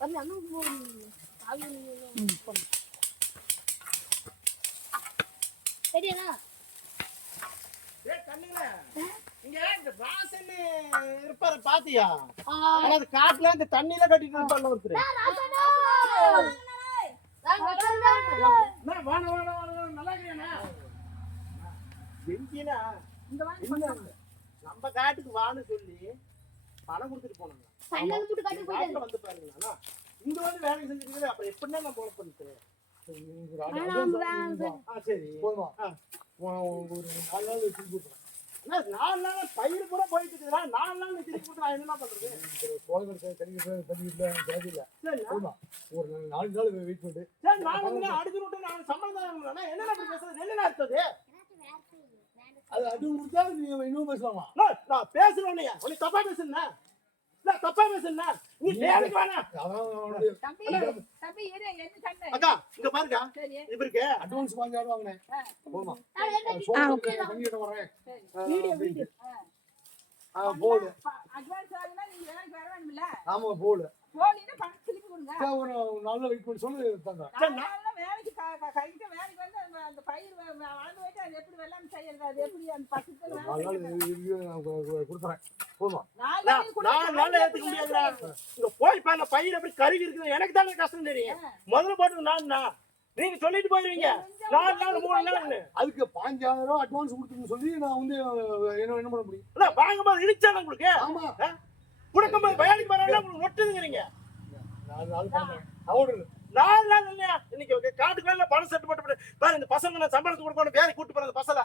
அண்ணா காவி சரியா இந்த இருப்பாரு பாத்தியா? அது காட்டுல இந்த தண்ணியில கட்டிட்டு இருப்பாங்க ஒருத்தர். வாண, வாண, வாண, நல்லா இருக்கிறியாண்ணா? எங்கேண்ணா? என்ன? நம்ம காட்டுக்கு வான்னு சொல்லி பணம் கொடுத்துட்டு போனாங்க. போட்டு காட்டுல வந்து பாருங்களா இங்க வந்து வேலை செஞ்சுட்டு அப்புறம் எப்படின்னா நான் போன பண்ணிட்டு சரி போதுமா. ஒரு நாலு நாள் வச்சு கொடுக்குறேன் நாலு நாள் பயிர் கூட போயிட்டு இருக்குதுடா நாலு நாள் திருப்பி கொடுத்து நான் என்ன பண்றது? இல்லை தேவையில்லை. போதுமா? ஒரு நாலு நாலு நாள் வெயிட் பண்ணிட்டு. சரி நான் வந்து அடுத்த விட்டு நான் சம்பளம் தான் என்ன அப்படி பேசுறது? என்ன அர்த்தது அது அது கொடுத்தா நீ இன்னும் பேசலாமா நான் நான் பேசுறேன் உனக்கு தப்பா பேசுனா இல்ல தப்பா பேசுனா நீ வேலைக்கு அவனுடைய தம்பி தம்பி இரு என்ன சண்டை அக்கா இங்க பாருக்கா. சரி. இவருக்கு அட்வான்ஸ் வாங்கியாவது வாங்கினேன். போதுமா ஆ, சோழகத்தை தண்ணி கிட்ட வரேன் சரி. வீடியோ ஆ போடு. அட்வான்ஸ் வாங்கினா நீங்க வேலைக்கு வர வேணும்ல? ஆமா போடு. போலின்னா பணம் திருப்பி கொடுங்க. சரி, ஒரு நாலு நாள் வெயிட் பண்ணி சொல்லி நாள்ல வேலைக்கு கைக்கு வேலைக்கு அந்த- பயிர் வளர்ந்து போயிட்டு அது எப்படி வெள்ளாமை செய்யறது அது எப்படி அந்த கு- கொடுத்துறேன். போதுமா? நாலு நாள் ஏத்துக்க முடியாதுடா. இங்க போய் பாருங்க பயிர் எப்படி கருவி இருக்குது. எனக்கு தானே கஷ்டம் தெரியும். முதல்ல போட்டு நான் நான் நீங்க சொல்லிட்டு போயிருவீங்க. நாலு நாள் மூணு நாள். அதுக்கு பாஞ்சாயிரம் ரூபாய் அட்வான்ஸ் கொடுத்துன்னு சொல்லி நான் வந்து என்ன என்ன பண்ண முடியும்? இல்ல வாங்கும்போது இடிச்சானே உங்களுக்கு. ஆமா. உங்களுக்கு ஒட்டுதுங்கிறீங்க. நாலு நாள் நாலு நாள் இல்லையா? இன்னைக்கு காட்டுக்குள்ள பணம் செட்டு போட்டு பாரு இந்த பசங்க நான் சம்பளத்துக்கு கொடுக்கணும் வேலைக்கு கூட்டு போறது பசங்க